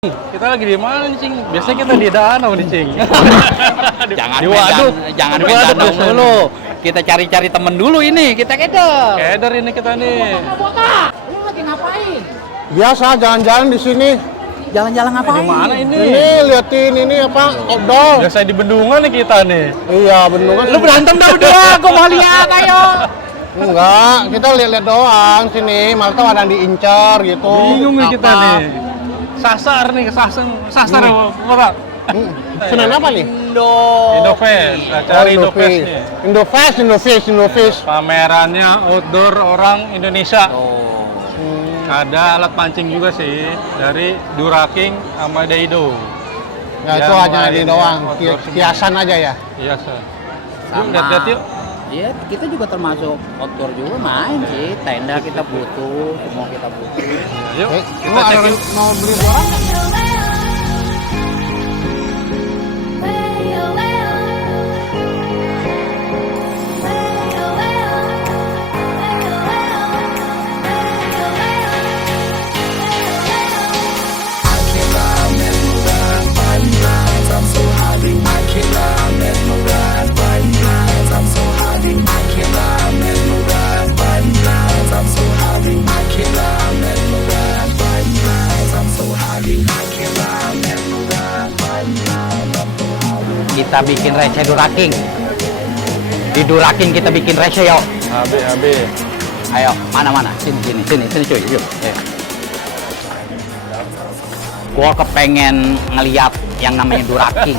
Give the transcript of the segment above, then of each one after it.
Kita lagi di mana nih, Cing? Biasanya kita di danau nih, Cing. Jangan Di waduk. jangan Di main waduk danau biasanya. dulu. Kita cari-cari temen dulu ini, kita keder. Keder ini kita nih. Lu lagi ngapain? Biasa jalan-jalan di sini. Jalan-jalan Di ngapain? mana ini? Ini liatin ini apa? Outdoor. Biasa di bendungan nih kita nih. Iya, bendungan. Lu berantem dah berdua, gua mau lihat ayo. Enggak, kita lihat-lihat doang sini. Malah tahu ada yang diincar gitu. Bingung nih kita Apa? nih. Sasar nih, sasar apa? Senang apa nih? Indofest, acara Indofest nih. Indofest. Pamerannya outdoor orang Indonesia. Oh. Ada alat pancing juga sih dari Duraking sama Daido. Ya itu Yang aja ini lain doang. ya, outdoor semua. Kiasan aja ya. Iya, Sir. Yuk, Sama. lihat-lihat yuk. Iya, kita juga termasuk outdoor juga main sih. Tenda kita butuh, semua kita butuh. Yuk, Lu kita ada cekin. mau beli barang? Kita bikin receh Duraking. Di Duraking kita bikin receh yuk. AB. Ayo, mana? Sini cuy, yuk. Ayo. Gua kepengen ngeliat yang namanya Duraking.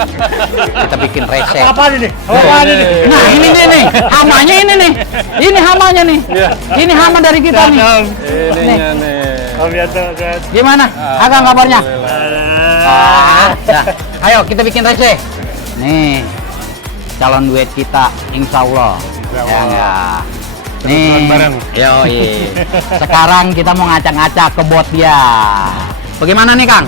Kita bikin receh. Apa ini? Nah, ini nih, hamanya ini nih. Ini hamanya nih. Iya. Ini hama dari kita nih. Ininya nih. Gimana? Akang kabarnya? Alhamdulillah. Nah, ayo kita bikin receh. Nih, calon duet kita, insya Allah. Ya enggak. Nih, bareng. yoi. Sekarang kita mau ngacak-ngacak ke bot dia. Bagaimana nih, Kang?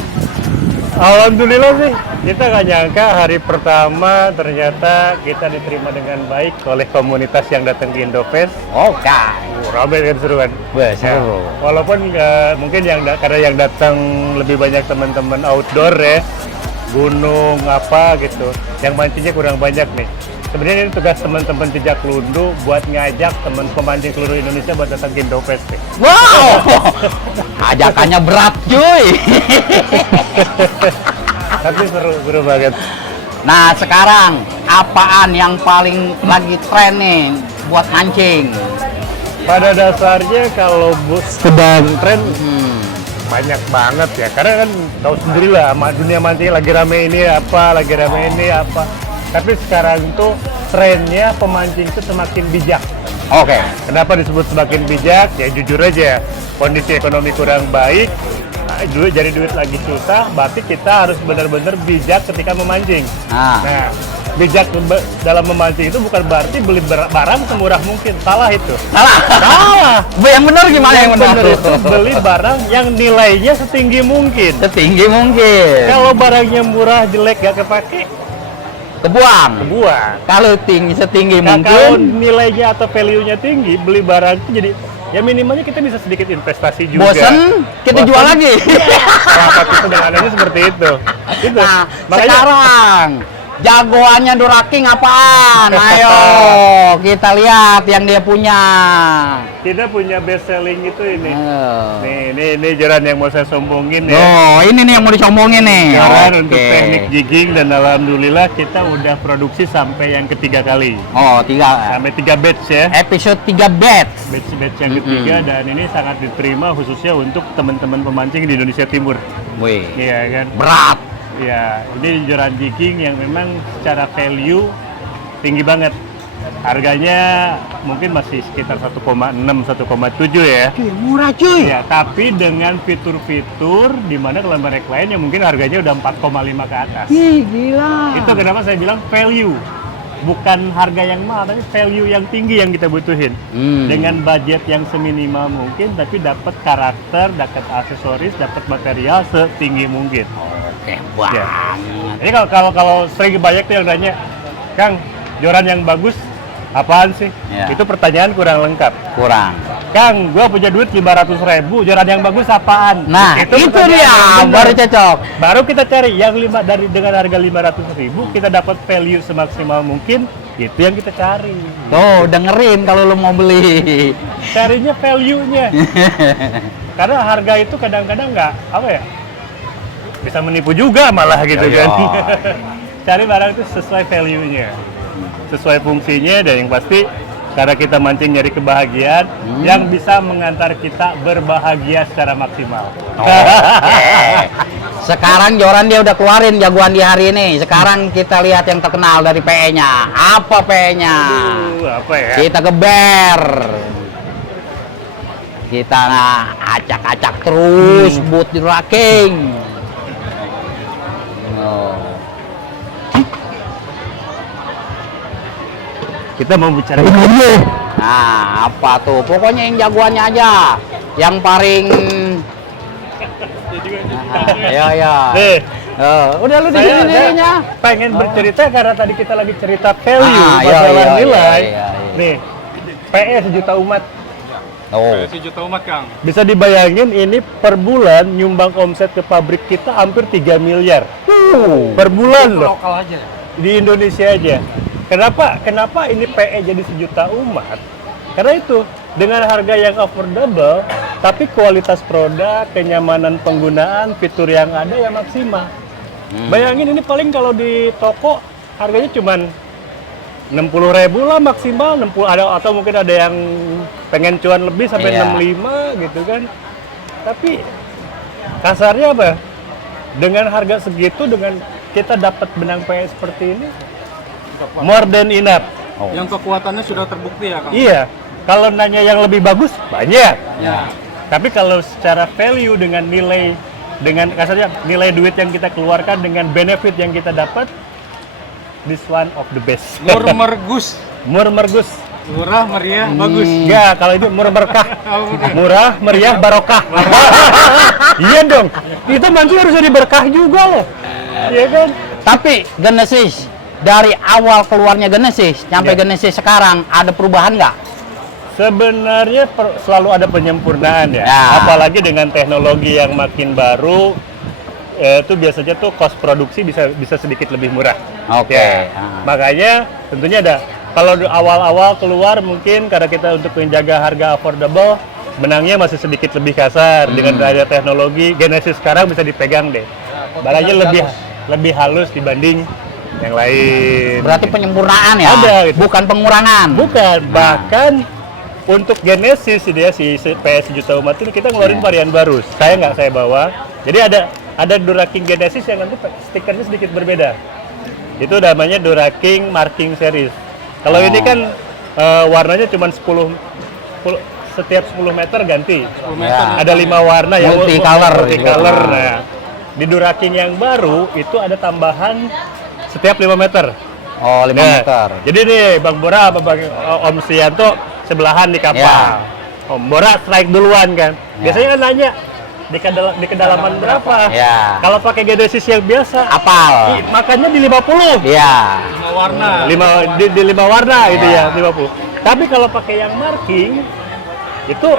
Alhamdulillah sih, kita nggak nyangka hari pertama ternyata kita diterima dengan baik oleh komunitas yang datang di Indofest. Oke. Ramai kan, seru kan? Wah, seru. Walaupun mungkin karena yang datang lebih banyak teman-teman outdoor ya, gunung apa gitu, yang mancingnya kurang banyak nih. Sebenarnya ini tugas teman-teman Jejak Lundu buat ngajak teman pemancing seluruh Indonesia buat datang ke Indofest nih. Wow, ajakannya berat, cuy. Tapi seru banget. Nah, sekarang apaan yang paling lagi tren nih buat mancing? Pada dasarnya kalau sedang tren banyak banget ya, karena kan tahu sendiri lah dunia mancing lagi rame ini apa. Tapi sekarang tuh trennya pemancing itu semakin bijak. Oke. Kenapa disebut semakin bijak? Ya jujur aja, kondisi ekonomi kurang baik, jadi duit lagi susah, berarti kita harus benar-benar bijak ketika memancing. Nah, bijak dalam memancing itu bukan berarti beli barang semurah mungkin, salah itu. Salah. Yang benar gimana yang benar? Bener itu beli barang yang nilainya setinggi mungkin. Setinggi mungkin. Kalau barangnya murah, jelek, gak kepake, Kebuang. buang. Kalau setinggi Nah, kalau mungkin. nilainya atau value-nya tinggi, beli barang itu jadi ya minimalnya kita bisa sedikit investasi juga. Bosen, kita Bosen, jual lagi. Rapat itu sederhananya seperti itu. Itu. Nah, Makanya sekarang jagoannya Duraking apaan? Ayo, kita lihat yang dia punya. kita punya best selling itu ini. Ayo. Ini Joran yang mau saya sombongin ya. Oh, ini nih yang mau disombongin nih. Joran Oke. untuk teknik jigging, dan alhamdulillah kita udah produksi sampai yang ketiga kali. Oh, 3 Sampai 3 batch ya. episode 3 batch. Batch yang ketiga, dan ini sangat diterima khususnya untuk teman-teman pemancing di Indonesia Timur. Wih, Iya kan? berat. Ya, ini joran jigging yang memang secara value tinggi banget. Harganya mungkin masih sekitar 1,6, 1,7 ya. Murah cuy. Ya, tapi dengan fitur-fitur di mana kalau merek lain yang mungkin harganya udah 4,5 ke atas. Ih, gila. Itu kenapa saya bilang value. Bukan harga yang mahal, tapi value yang tinggi yang kita butuhin. Dengan budget yang seminimal mungkin, tapi dapat karakter, dapat aksesoris, dapat material setinggi mungkin. Oke, Ya. banget. Jadi kalau sering banyak tuh yang nanya, Kang, joran yang bagus apaan sih? Ya. Itu pertanyaan kurang lengkap. Kurang. Kang, gua punya duit 500.000, jaran yang bagus apaan? Nah, itu pertanyaan dia, yang benar. baru cocok. Baru kita cari yang dengan harga 500.000, kita dapat value semaksimal mungkin, itu yang kita cari. Tuh, dengerin kalau lu mau beli. Carinya value-nya. Karena harga itu kadang-kadang nggak, apa ya, bisa menipu juga malah gitu Ya, kan. ya. Cari barang itu sesuai value-nya, sesuai fungsinya, dan yang pasti karena kita mancing nyari kebahagiaan yang bisa mengantar kita berbahagia secara maksimal. Oke. Sekarang Joran dia udah keluarin jagoan di hari ini. Sekarang kita lihat yang terkenal dari PE-nya. Apa PE-nya? Apa ya? Kita geber. Kita acak-acak terus boot di racking. Oh. Kita mau bicara Nah, apa tuh? Pokoknya yang jagoannya aja. Yang paling ya. Nih, Udah lu di sini nya. pengen bercerita karena tadi kita lagi cerita value, Iya, masalah iya, nilai. iya. Nih, PE sejuta umat. Oh. 1 juta umat, Kang. Bisa dibayangin ini per bulan nyumbang omset ke pabrik kita hampir 3 miliar. Per bulan loh. Lokal aja. Di Indonesia aja. Kenapa ini PE jadi sejuta umat? Karena itu, dengan harga yang affordable, tapi kualitas produk, kenyamanan penggunaan, fitur yang ada yang maksimal. Bayangin ini paling kalau di toko harganya cuman 60.000 lah maksimal, 60 ada, atau mungkin ada yang pengen cuan lebih sampai Iya. 65 gitu kan. Tapi kasarnya apa? Dengan harga segitu, dengan kita dapat benang PE seperti ini, more than enough. Yang kekuatannya sudah terbukti ya, Kang? Iya, kalau nanya yang lebih bagus banyak. Ya. Tapi kalau secara value dengan nilai, dengan kasarnya nilai duit yang kita keluarkan dengan benefit yang kita dapat, this one of the best. Murmergus. Murmergus. Murah, meriah, bagus. Ya, kalau itu murmerkah. Oh, udah. Murah, meriah, barokah. Iya dong. Itu mancing harus jadi berkah juga loh. Iya kan? Tapi Genesis dari awal keluarnya Genesis sampai Iya. Genesis sekarang ada perubahan nggak? Sebenarnya selalu ada penyempurnaan ya. Ya. Apalagi dengan teknologi yang makin baru, itu biasanya tuh cost produksi bisa sedikit lebih murah. Oke. Ya. Makanya tentunya ada. Kalau awal-awal keluar mungkin karena kita untuk menjaga harga affordable, benangnya masih sedikit lebih kasar. Dengan ada teknologi Genesis sekarang bisa dipegang deh. Barangnya lebih halus dibanding yang lain. Berarti penyempurnaan ya? Ada, gitu. Bukan pengurangan. Bukan, bahkan untuk Genesis dia si PS sejuta umat ini kita ngeluarin varian baru. Saya bawa. Jadi ada Duraking Genesis yang nanti stikernya sedikit berbeda. Itu namanya Duraking Marking Series. Kalau ini kan warnanya cuma 10 setiap 10 meter ganti. 10 meter. Ya. Ada 5 warna yang Multicolor. multicolor. Gitu. Nah, di Duraking yang baru itu ada tambahan setiap 5 meter. Oh, 5 Nah, meter. Jadi nih Bang Bora apa Om Sianto sebelahan di kapal. Ya. Om Bora strike duluan kan. Biasanya kan nanya di kedalaman berapa? Ya. Kalau pakai Genesis yang biasa, Apal. makannya di 50. Iya. 5 warna. Di 5 warna itu Ya. ya, 50. Tapi kalau pakai yang marking itu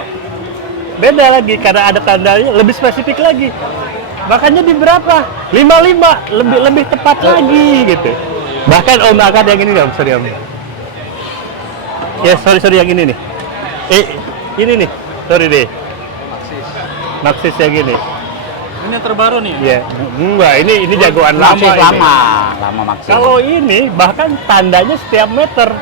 beda lagi karena ada tandanya lebih spesifik lagi. Makanya di berapa? 55, lebih tepat lagi gitu. Bahkan Om angkat yang ini Om, sorry Om. Ya, sorry yang ini nih. Ini nih, sorry deh. Maxis yang gini. Ini yang terbaru nih. Iya. Enggak, ini jagoan lama Maxis ini. lama Maxis. Kalau ini bahkan tandanya setiap meter.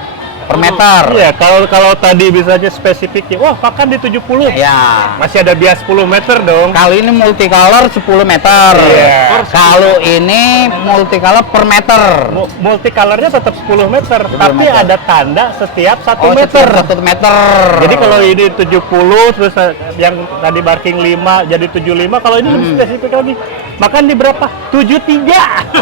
per meter. Iya, kalau tadi bisanya spesifiknya, wah pakan di 70. Ya. Masih ada bias 10 meter dong. Kali ini multicolor 10 meter. Iya. Kalau ini multicolor per meter. Multicolornya tetap 10 meter, 10 tapi meter. ada tanda setiap 1 Oh, meter. 1 meter. Jadi kalau ini 70, terus yang tadi marking 5 jadi 75, kalau ini lebih spesifik lagi. Makan di berapa? 73.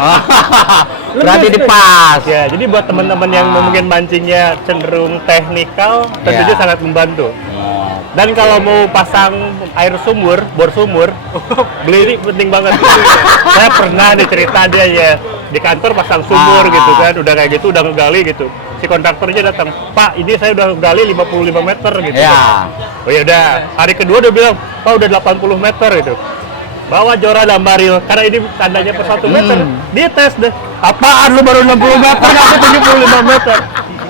Berarti di pas. Ya, jadi buat teman-teman yang mungkin mancingnya cenderung teknikal, tentunya Ya. sangat membantu. Oh. Dan kalau mau pasang air sumur, bor sumur, beli ini penting banget. Saya pernah cerita dia ya di kantor pasang sumur gitu kan, udah kayak gitu, udah ngegali gitu. Si kontraktornya datang, Pak, ini saya udah gali 55 meter gitu. Ya. Oh ya udah, hari kedua udah bilang, "Pak, udah 80 meter itu." Bawa Joran dan Baril, karena ini tandanya per 1 meter. Dia tes deh. Apaan lu baru 60 meter, aku 75 meter.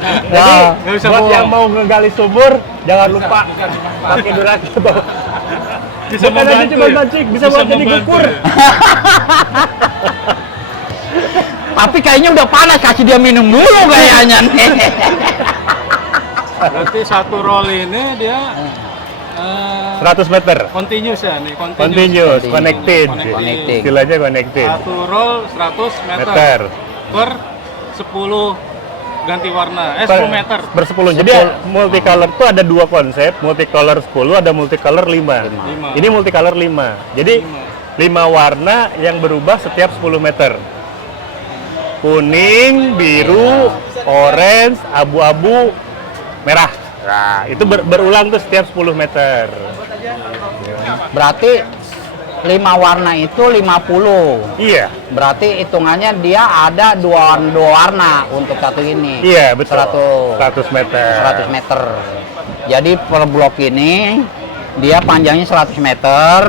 Jadi, nggak bisa buat bohong. yang mau ngegali sumur, jangan lupa pakai durasi. Bisa Bukan aja membantu cuma ya? mancing, bisa buat jadi membantu gukur. ya? Tapi kayaknya udah panas, kasih dia minum dulu kayaknya nih. Berarti satu roll ini dia 100 meter. continuous ya nih, Continuous, connected. Connected. Istilahnya connected. Satu roll 100 meter, Meter. per 10 ganti warna, 10 meter. Per 10. Jadi multicolor tuh ada dua konsep, multicolor 10, ada multicolor 5. Lima. Ini multicolor 5. Jadi 5 warna yang berubah setiap 10 meter. Kuning, biru, orange, abu-abu, merah. Nah, itu berulang tuh setiap 10 meter. Berarti 5 warna itu 50. Iya, Berarti hitungannya dia ada dua warna untuk satu ini. iya betul. 100 100 meter. 100 meter. Jadi per blok ini dia panjangnya 100 meter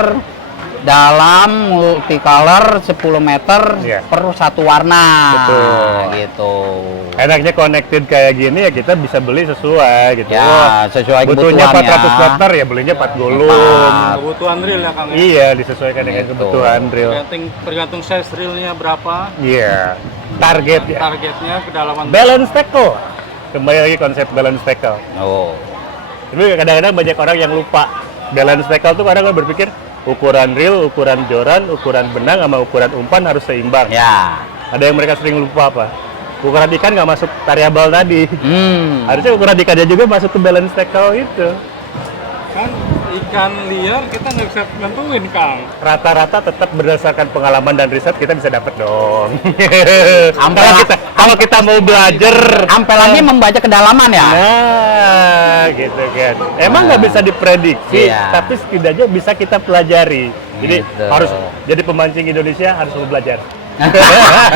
dalam multicolor 10 meter Iya. per satu warna. Betul. Gitu. Enaknya connected kayak gini ya kita bisa beli sesuai gitu. Ya, Wah, sesuai butuhnya kebutuhan 400 ya. meter ya belinya 4 gulung. Kebutuhan real ya Kang. Iya, disesuaikan dengan Gitu. kebutuhan real. Tergantung size realnya berapa, Iya. Target ya. targetnya kedalaman. Balance tackle. Kembali lagi konsep balance tackle. Oh. Tapi kadang-kadang banyak orang yang lupa. Balance tackle tuh kadang berpikir ukuran reel, ukuran joran, ukuran benang sama ukuran umpan harus seimbang. Ya. Ada yang mereka sering lupa apa? Ukuran ikan nggak masuk variabel tadi. Harusnya ukuran ikannya juga masuk ke balance tackle itu. Kan ikan liar kita nggak bisa nentuin Kang. Rata-rata tetap berdasarkan pengalaman dan riset kita bisa dapat dong. Sampai kalau kita mau belajar, Sampai lagi membaca kedalaman ya. nah gitu kan. Emang nggak bisa diprediksi, Iya. tapi setidaknya bisa kita pelajari. Jadi Gitu. harus jadi pemancing Indonesia harus mau belajar.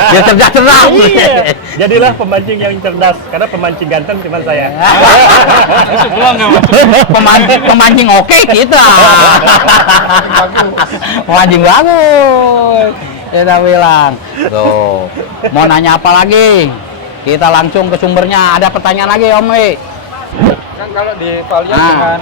Dia cerdas-cerdas. Iya. Jadilah pemancing yang cerdas karena pemancing ganteng cuma saya. Sebelah nggak masuk. Pemancing oke kita. Pemancing bagus. Kita bilang. Tuh. Mau nanya apa lagi? Kita langsung ke sumbernya. Ada pertanyaan lagi Om Wi? Kan kalau di Valian Ah. dengan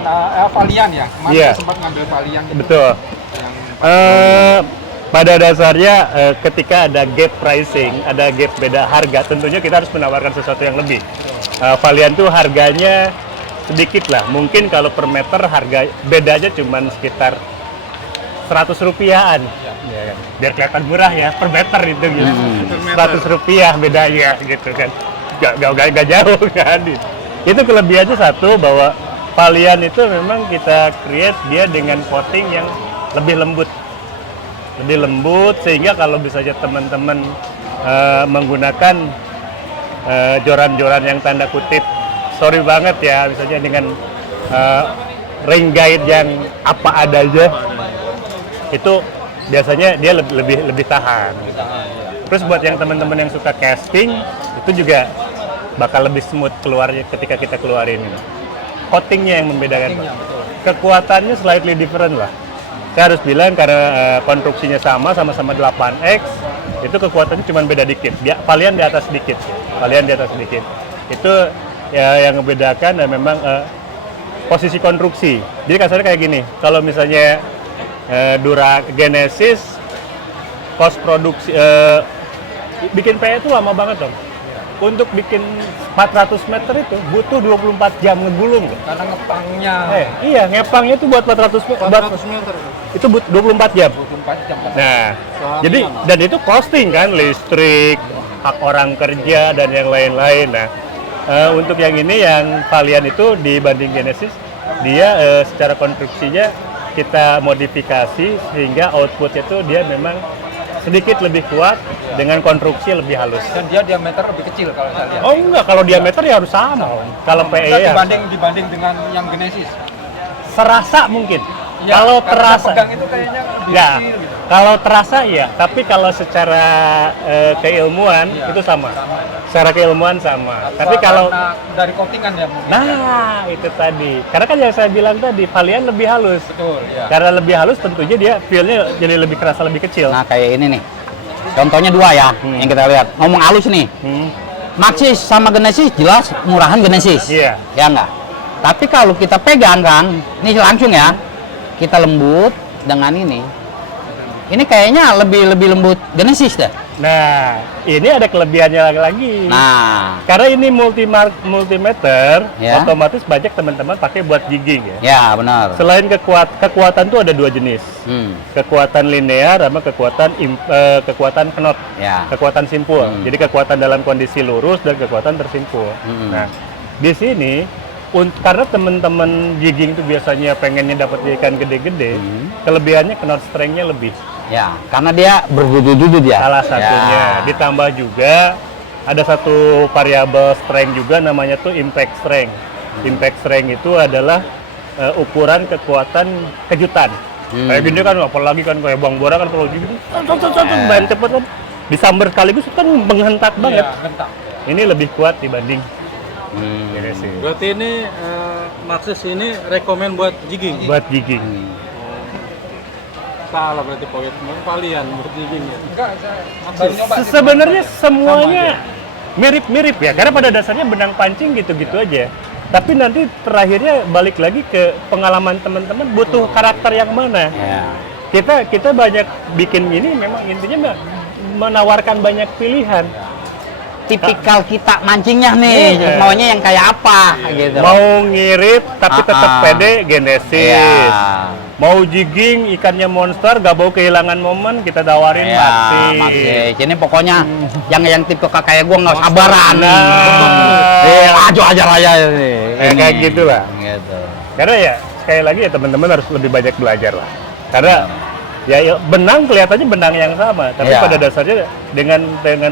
Valian ya, kemarin Iya. saya sempat ngambil Valian itu Betul. yang Pada dasarnya ketika ada gap pricing, ada gap beda harga, tentunya kita harus menawarkan sesuatu yang lebih. Valian tuh harganya sedikit lah, mungkin kalau per meter harga bedanya cuma sekitar 100 rupiahan. Ya kan? Biar kelihatan murah ya, per meter itu gitu. 100 rupiah bedanya gitu kan. Gak jauh kan. Itu kelebihannya satu, bahwa Valian itu memang kita create dia dengan coating yang lebih lembut. Lebih lembut, sehingga kalau misalnya teman-teman menggunakan joran-joran yang tanda kutip sorry banget ya, misalnya dengan ring guide yang apa adanya, itu biasanya dia lebih tahan. Terus buat yang teman-teman yang suka casting, itu juga bakal lebih smooth keluarnya ketika kita keluarin ini. Coatingnya yang membedakan. Kekuatannya slightly different lah. Saya harus bilang karena konstruksinya sama-sama 8X, itu kekuatannya cuma beda dikit. Valian di atas sedikit. Valian di atas sedikit. Itu ya yang membedakan dan memang posisi konstruksi. Jadi kasarnya kayak gini, kalau misalnya Dura Genesis, cost produksi, bikin PE itu lama banget dong. Untuk bikin 400 meter itu butuh 24 jam ngegulung. karena ngepangnya Iya, ngepangnya itu buat 400 meter. itu butuh 24 jam. 24 jam. Nah, jadi dan itu costing kan, listrik, hak orang kerja dan yang lain-lain. Nah, untuk yang ini yang Valian itu dibanding Genesis, dia secara konstruksinya kita modifikasi sehingga outputnya itu dia memang sedikit lebih kuat dengan konstruksi lebih halus. Dan dia diameter lebih kecil kalau saya lihat. Oh enggak, kalau diameter ya harus sama. Kalau PE Enggak, ya dibanding dengan yang Genesis. serasa mungkin. Ya, Kalau karena terasa pegang itu kayaknya lebih Ya, kecil gitu. Kalau terasa ya, tapi kalau secara keilmuan itu sama. Secara keilmuan sama. Tapi kalau karena dari coatingan ya mungkin. nah, itu tadi. Karena kan yang saya bilang tadi, Valiant lebih halus. Betul, ya. Karena lebih halus tentunya dia feel-nya jadi lebih kerasa lebih kecil. Nah, kayak ini nih. Contohnya dua ya, yang kita lihat. Ngomong halus nih. Maxxis sama Genesis jelas murahan Genesis. Iya. Ya enggak? Tapi kalau kita pegang, Kang, ini langsung ya. Kita lembut dengan ini. Ini kayaknya lebih lembut Genesis dah. Nah, ini ada kelebihannya lagi. Nah, Karena ini multimeter, Ya. otomatis banyak teman-teman pakai buat jigging ya. ya benar. Selain kekuatan tuh ada dua jenis. Kekuatan linear sama kekuatan knot. Ya. Kekuatan simpul. Jadi kekuatan dalam kondisi lurus dan kekuatan tersimpul. Nah, di sini karena teman-teman jigging itu biasanya pengennya dapat ikan gede-gede, kelebihannya knot strength-nya lebih. Ya, karena dia berduduk-duduk ya. Salah satunya. Ya. Ditambah juga ada satu variabel strength juga namanya tuh impact strength. Impact strength itu adalah ukuran kekuatan kejutan. Kayak gini kan, apalagi kan kayak Bang Bora kan kalau gini, main cepet kan, disamber sekaligus kan menghentak banget. Iya, gentak. Ini lebih kuat dibanding ini sih. Berarti ini Maxxis ini rekomen buat jigging. Buat jigging. Salah berarti pocket Valiant buat jigging ya. Enggak, saya baru nyoba. sih. Sebenarnya semuanya Sama mirip-mirip ya, karena pada dasarnya benang pancing gitu-gitu aja. Tapi nanti terakhirnya balik lagi ke pengalaman teman-teman butuh karakter yang mana. Ya. Kita banyak bikin ini memang intinya menawarkan banyak pilihan. Tipikal kita mancingnya nih, Iya. maunya yang kayak apa gitu. Mau ngirit tapi tetap pede Genesis. Ya. Mau jigging ikannya monster gak mau kehilangan momen kita tawarin Ya, Maxxis. Maxxis. Ini pokoknya yang tipe kayak gua nggak sabaran. Nah. Ajo aja lah ya ini. Kayak gitu lah. Gitu. Karena ya sekali lagi ya teman-teman harus lebih banyak belajar lah. Karena ya benang kelihatannya benang yang sama, tapi Ya. pada dasarnya dengan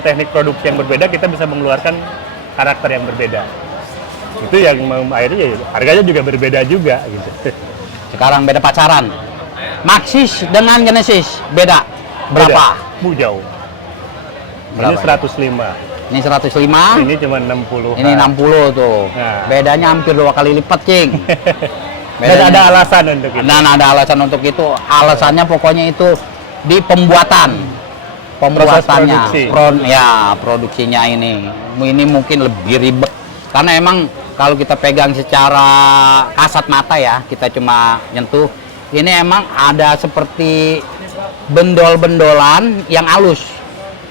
teknik produksi yang berbeda kita bisa mengeluarkan karakter yang berbeda. Itu yang akhirnya ya harganya juga berbeda juga gitu. Sekarang beda pacaran. Maxxis dengan Genesis beda berapa? Bu jauh. Berapa Ini 105. Ini 105. Ini cuma 60. Ini 60 tuh. Nah. Bedanya hampir 2 kali lipat, Cing. Dan ada alasan untuk itu. Dan ada alasan untuk itu. Alasannya pokoknya itu di pembuatannya. produksi. Produksinya ini. Ini mungkin lebih ribet. Karena emang kalau kita pegang secara kasat mata ya, kita cuma nyentuh. Ini emang ada seperti bendol-bendolan yang halus.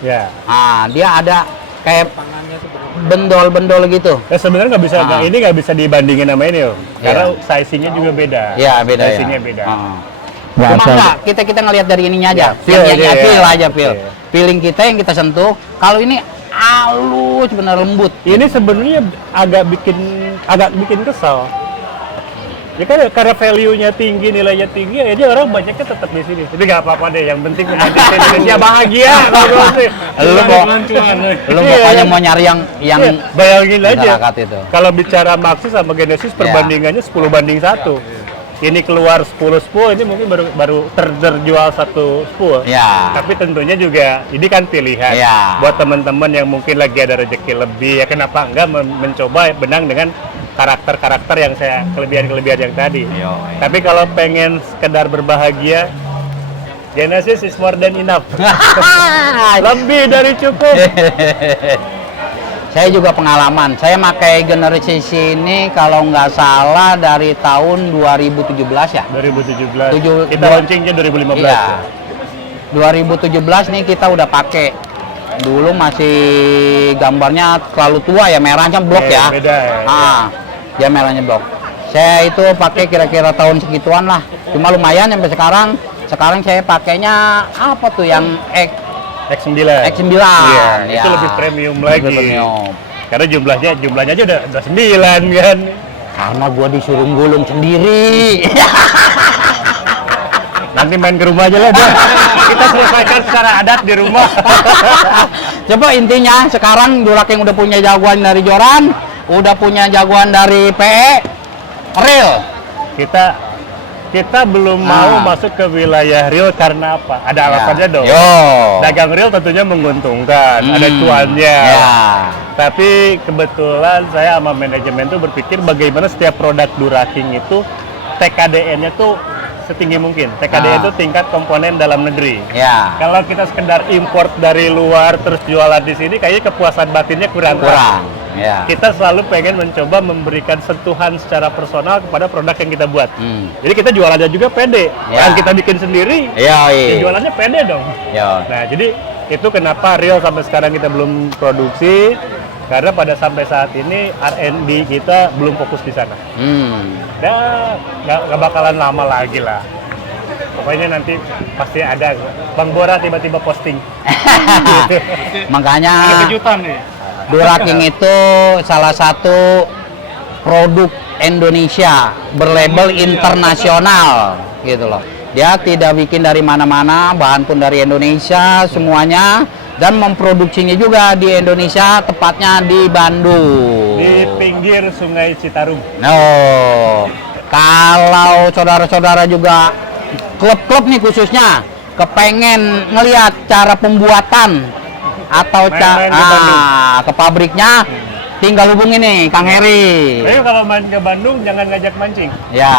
Ya. Nah, dia ada kayak bendol-bendol gitu. Sebenarnya nggak bisa, Ah. ini nggak bisa dibandingin sama ini, Om. Karena Iya. sizingnya juga beda. Iya, beda ya. Sizingnya beda. Cuma enggak, kita ngelihat dari ininya aja. Ya, feel aja ya. Feel aja, feel. Iya. Feeling kita yang kita sentuh. Kalau ini halus, benar lembut. Ini sebenarnya agak bikin kesal. Ya kan karena value-nya tinggi, nilainya tinggi, akhirnya orang banyaknya tetap di sini. Tapi nggak apa-apa deh, yang penting pemancing Indonesia bahagia. Lu pokoknya mau nyari yang Iya, bayangin aja. masyarakat itu. Kalau bicara Maxxis sama Genesis perbandingannya 10:1. Ini keluar 10 ini mungkin baru terjual 1 spool. Ya. Tapi tentunya juga ini kan pilihan Ya. buat teman-teman yang mungkin lagi ada rezeki lebih, ya kenapa enggak mencoba benang dengan karakter-karakter yang kelebihan-kelebihan yang tadi. Tapi kalau pengen sekedar berbahagia, Genesis is more than enough. Lebih dari cukup. Saya juga pengalaman. Saya pakai Genesis ini kalau nggak salah dari tahun 2017 ya. 2017. Kita launchingnya 2015. Iya. 2017 nih kita udah pakai. Dulu masih gambarnya terlalu tua ya, merahnya blok ya. Beda ya. Dia merahnya blok. Saya itu pakai kira-kira tahun segituan lah. Cuma lumayan sampai sekarang. Sekarang saya pakainya apa tuh yang X9. X9. Iya, Ya. itu lebih premium lagi. Lebih premium. Karena jumlahnya aja udah 9 kan. Karena gua disuruh gulung sendiri. Nanti main ke rumah aja lah dah. Kita selesaikan secara adat di rumah. Coba intinya sekarang Duraking udah punya jagoan dari Joran, udah punya jagoan dari PE, real. Kita kita belum mau masuk ke wilayah real karena apa? Ada alasannya dong. Yo. Dagang real tentunya menguntungkan, ada cuannya. Ya. Tapi kebetulan saya sama manajemen tuh berpikir bagaimana setiap produk Duraking itu TKDN-nya tuh setinggi mungkin. TKDN itu tingkat komponen dalam negeri. Ya. Kalau kita sekedar import dari luar terus jualan di sini, kayaknya kepuasan batinnya kurang. Ya. Kita selalu pengen mencoba memberikan sentuhan secara personal kepada produk yang kita buat. Jadi kita jualannya juga pede. Ya. Yang kita bikin sendiri, Ya, ya jualannya pede dong. Ya. Nah, jadi itu kenapa real sampai sekarang kita belum produksi, karena pada sampai saat ini R&D kita belum fokus di sana. Dan nggak bakalan lama lagi lah. Pokoknya nanti pasti ada Bang Bora tiba-tiba posting. Makanya Kejutan nih. Duraking itu salah satu produk Indonesia berlabel internasional gitu loh. Dia tidak bikin dari mana-mana, bahan pun dari Indonesia semuanya, dan memproduksinya juga di Indonesia, tepatnya di Bandung. Di pinggir Sungai Citarum. No, kalau saudara-saudara juga klub-klub nih khususnya kepengen ngelihat cara pembuatan atau Main-main ke ke pabriknya, tinggal hubungi nih Kang Heri. Ayo kalau main ke Bandung jangan ngajak mancing. Ya.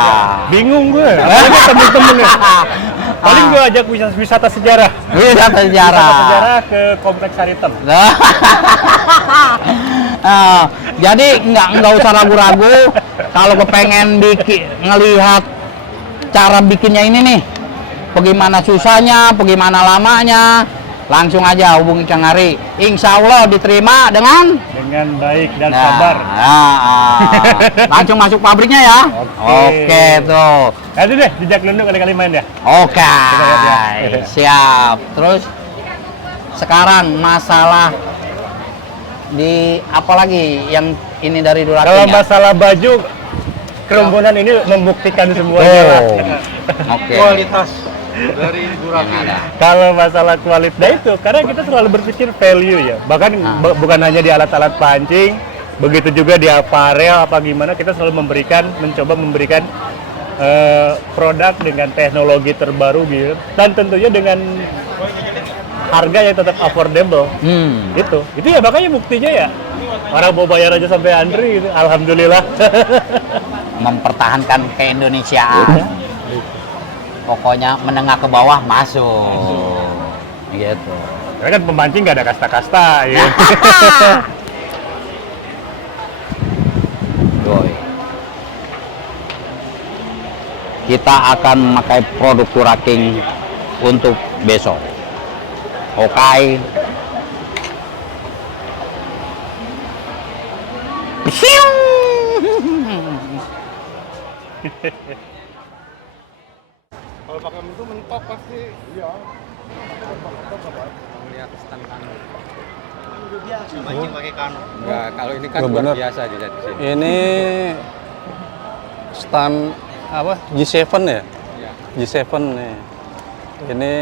Bingung gue. Apalagi temen-temen. Paling gue ajak wisata sejarah. Wisata sejarah. Wisata sejarah ke Kompleks Haritem. Jadi nggak usah ragu-ragu kalau kepengen ngelihat cara bikinnya ini nih, bagaimana susahnya, bagaimana lamanya, langsung aja hubungi Kang Hari. Insya Allah diterima dengan baik dan sabar. Langsung masuk pabriknya ya. Oke tuh. Nanti deh dijak Lundung kali-kali main ya. Oke. Kita lihat ya. Siap. Terus sekarang masalah di apa lagi yang ini dari Duraking? Kalau ya? masalah baju, kerumbunan ini membuktikan semuanya. lah. Oke. Kualitas dari Duraking. Kalau masalah kualitas itu, karena kita selalu berpikir value ya. Bahkan bukan hanya di alat-alat pancing, begitu juga di aparel apa gimana, kita selalu mencoba memberikan produk dengan teknologi terbaru gitu. Dan tentunya dengan harga yang tetap affordable. Itu ya makanya buktinya ya. Orang mau bayar aja sampai antri gitu. Alhamdulillah. Mempertahankan keindonesiaan. Pokoknya menengah ke bawah masuk. Gitu. Karena kan pemancing nggak ada kasta-kasta ya. Doi. Kita akan memakai produk Duraking untuk besok. Oke. Kalau pakai itu mentok pasti. Iya. Melihat stand kano. Mancing pakai kano. Enggak, kalau ini kan Nggak luar bener. biasa di sini. Ini stand apa? G7 ya? Iya. G7 nih. Ini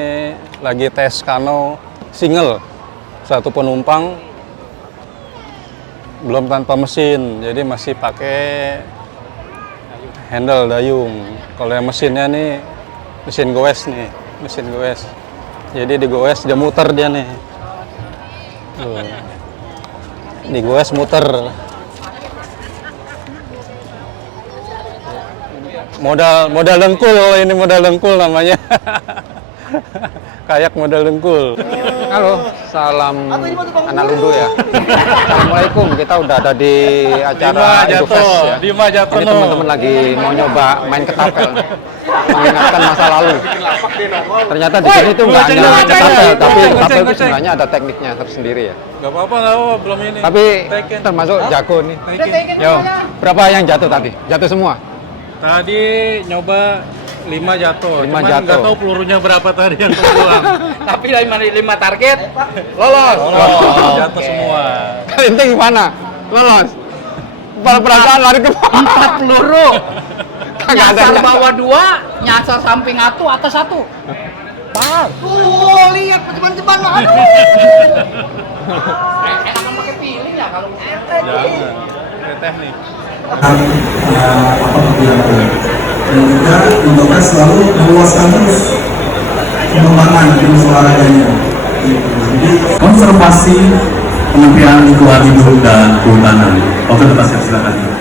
lagi tes kano single. Satu penumpang belum tanpa mesin, jadi masih pakai handle dayung. Kalau yang mesinnya nih mesin goes nih, mesin goes. Jadi di goes dia muter dia nih. Tuh. Di goes muter. Modal dengkul ini, modal dengkul namanya. Kayak modal dengkul. Halo, salam anak lundu ya. Assalamualaikum, kita udah ada di acara Indofest ya. Dima jatuh. Ini teman-teman lagi mau nyoba main ketapel, mengingatkan masa lalu. Ternyata di sini tuh nggak hanya ketapel, tapi ketapel itu sebenarnya ada tekniknya tersendiri ya. Gak apa-apa, belum ini. Tapi Tekken. termasuk jago nih. Yo, berapa yang jatuh tadi? Jatuh semua? Tadi nyoba 5 jatuh. 5 Cuman jatuh. nggak tahu pelurunya berapa tadi yang keluar. Tapi 5 target lolos. Jatuh semua. Inti gimana? Lolos. Perasaan lari ke bawah. 4 peluru. Kagak ada Nyasar yang bawah 2, nyasar samping 1, atas 1. Lihat ceban-ceban aduh. Enakan pakai piling ya kalau Jangan. Pakai teknik. dan juga Indokes selalu meluaskan terus pengembangan ilmu olahraganya. Jadi konservasi, Kementerian Lingkungan Hidup dan Kehutanan. Oke, silakan.